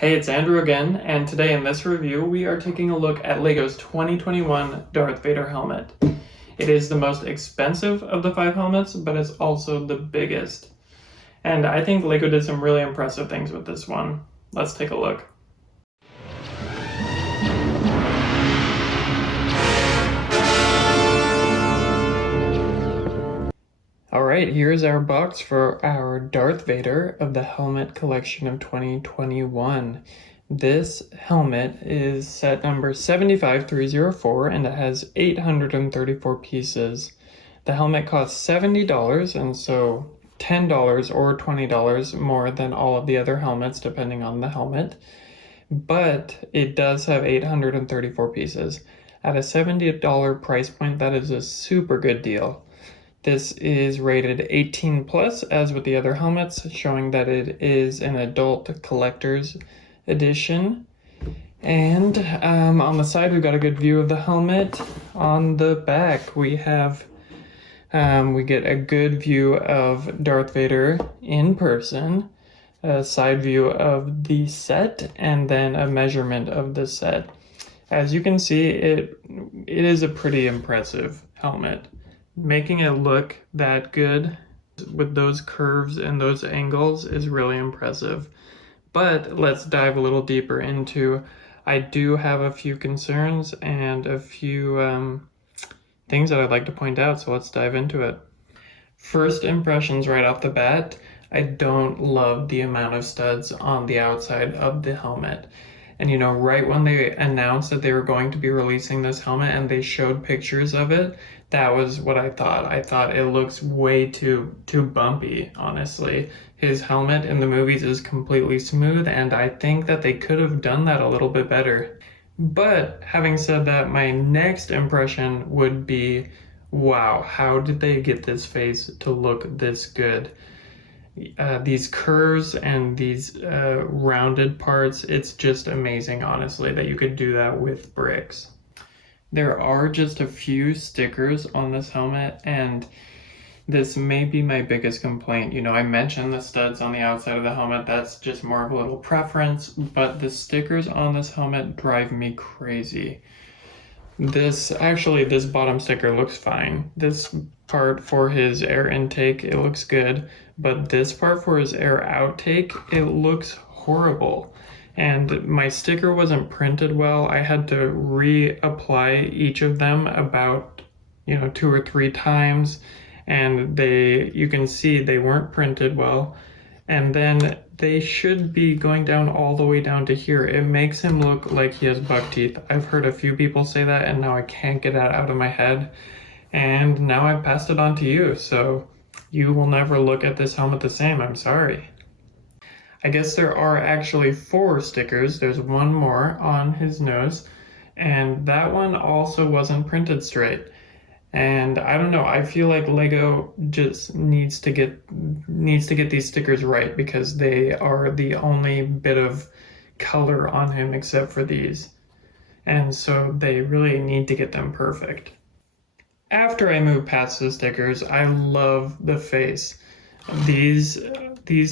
Hey, it's Andrew again, and today in this review we are taking a look at LEGO's 2021 Darth Vader helmet. It is the most expensive of the 5 helmets, but it's also the biggest. And I think LEGO did some really impressive things with this one. Let's take a look. Alright, here's our box for our Darth Vader of the Helmet Collection of 2021. This helmet is set number 75304 and it has 834 pieces. The helmet costs $70, and so $10 or $20 more than all of the other helmets depending on the helmet. But it does have 834 pieces. At a $70 price point, that is a super good deal. This is rated 18 plus, as with the other helmets, showing that it is an adult collector's edition. And on the side, we've got a good view of the helmet. On the back, we have we get a good view of Darth Vader in person, a side view of the set, and then a measurement of the set. As you can see, it is a pretty impressive helmet. Making it look that good with those curves and those angles is really impressive. But let's dive a little deeper into, I do have a few concerns and a few things that I'd like to point out, so let's dive into it. First impressions right off the bat, I don't love the amount of studs on the outside of the helmet. And right when they announced that they were going to be releasing this helmet and they showed pictures of it, that was what I thought. I thought it looks way too bumpy, honestly. His helmet in the movies is completely smooth, and I think that they could have done that a little bit better. But having said that, my next impression would be, wow, how did they get this face to look this good? These curves and these rounded parts, it's just amazing, honestly, that you could do that with bricks. There are just a few stickers on this helmet, and this may be my biggest complaint. I mentioned the studs on the outside of the helmet, that's just more of a little preference, but the stickers on this helmet drive me crazy. This bottom sticker looks fine. This part for his air intake, it looks good, but this part for his air outtake, it looks horrible. And my sticker wasn't printed well. I had to reapply each of them about 2 or 3 times, and you can see they weren't printed well. And then they should be going down all the way down to here. It makes him look like he has buck teeth. I've heard a few people say that, and now I can't get that out of my head. And now I've passed it on to you, so you will never look at this helmet the same. I'm sorry. I guess there are actually 4 stickers. There's one more on his nose, and that one also wasn't printed straight. And I don't know, I feel like LEGO just needs to get these stickers right, because they are the only bit of color on him except for these. And so they really need to get them perfect. After I move past the stickers, I love the face. These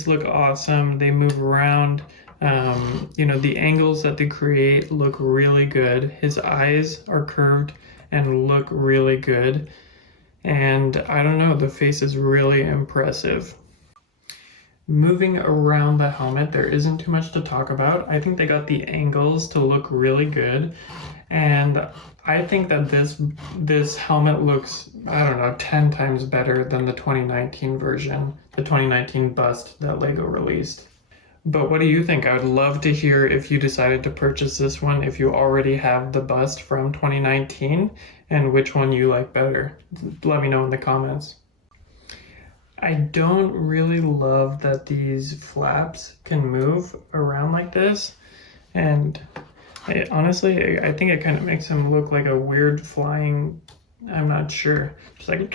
look awesome. They move around. The angles that they create look really good. His eyes are curved and look really good. And I don't know, the face is really impressive. Moving around the helmet, there isn't too much to talk about. I think they got the angles to look really good. And I think that this helmet looks, 10 times better than the 2019 version, the 2019 bust that LEGO released. But what do you think? I would love to hear if you decided to purchase this one, if you already have the bust from 2019, and which one you like better. Let me know in the comments. I don't really love that these flaps can move around like this, and honestly, I think it kind of makes him look like a weird flying, I'm not sure, just like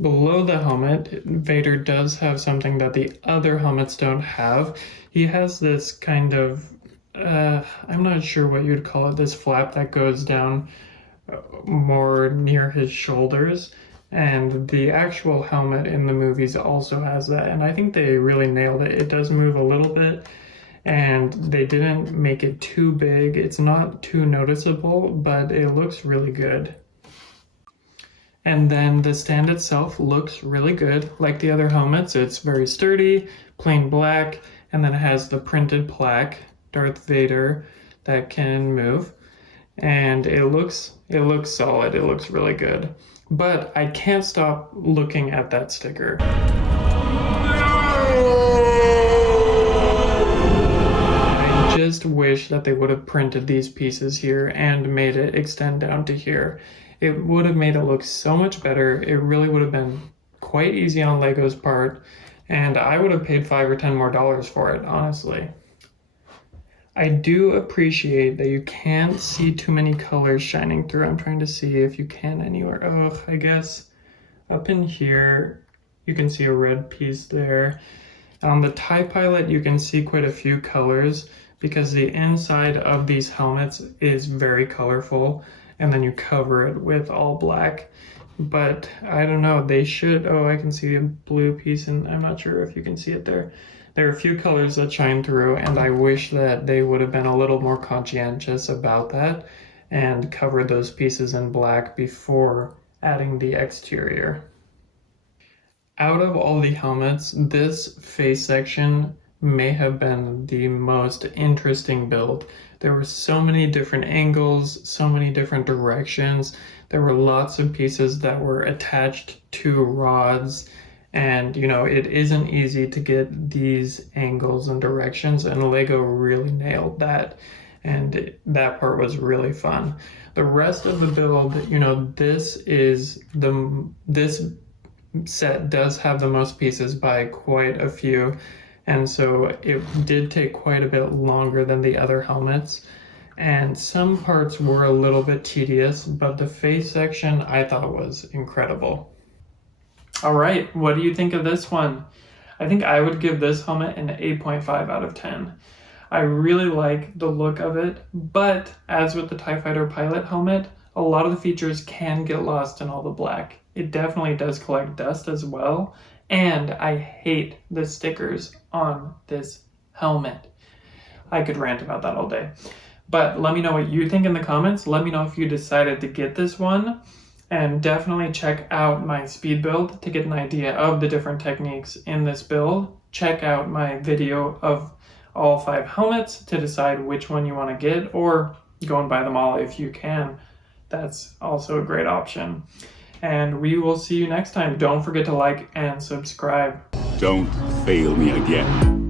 below the helmet, Vader does have something that the other helmets don't have. He has this kind of, I'm not sure what you'd call it, this flap that goes down more near his shoulders. And the actual helmet in the movies also has that, and I think they really nailed it. It does move a little bit, and they didn't make it too big. It's not too noticeable, but it looks really good. And then the stand itself looks really good. Like the other helmets, it's very sturdy, plain black, and then it has the printed plaque, Darth Vader, that can move. And it looks solid. It looks really good. But I can't stop looking at that sticker. I just wish that they would have printed these pieces here and made it extend down to here. It would have made it look so much better. It really would have been quite easy on Lego's part, and I would have paid $5 or $10 more for it, honestly. I do appreciate that you can't see too many colors shining through. I'm trying to see if you can anywhere. Oh, I guess up in here, you can see a red piece there. On the TIE Pilot, you can see quite a few colors because the inside of these helmets is very colorful, and then you cover it with all black. But I don't know, they should, oh, I can see a blue piece, and I'm not sure if you can see it there. There are a few colors that shine through, and I wish that they would have been a little more conscientious about that and covered those pieces in black before adding the exterior. Out of all the helmets, this face section may have been the most interesting build. There were so many different angles, so many different directions. There were lots of pieces that were attached to rods, and it isn't easy to get these angles and directions, and Lego really nailed that, and that part was really fun. The rest of the build, this set does have the most pieces by quite a few, and so it did take quite a bit longer than the other helmets, and some parts were a little bit tedious, but the face section I thought was incredible. All right, what do you think of this one? I think I would give this helmet an 8.5 out of 10. I really like the look of it, but as with the TIE Fighter Pilot helmet, a lot of the features can get lost in all the black. It definitely does collect dust as well, and I hate the stickers on this helmet. I could rant about that all day. But let me know what you think in the comments. Let me know if you decided to get this one, and definitely check out my speed build to get an idea of the different techniques in this build. Check out my video of all 5 helmets to decide which one you want to get, or go and buy them all if you can. That's also a great option. And we will see you next time. Don't forget to like and subscribe. Don't fail me again.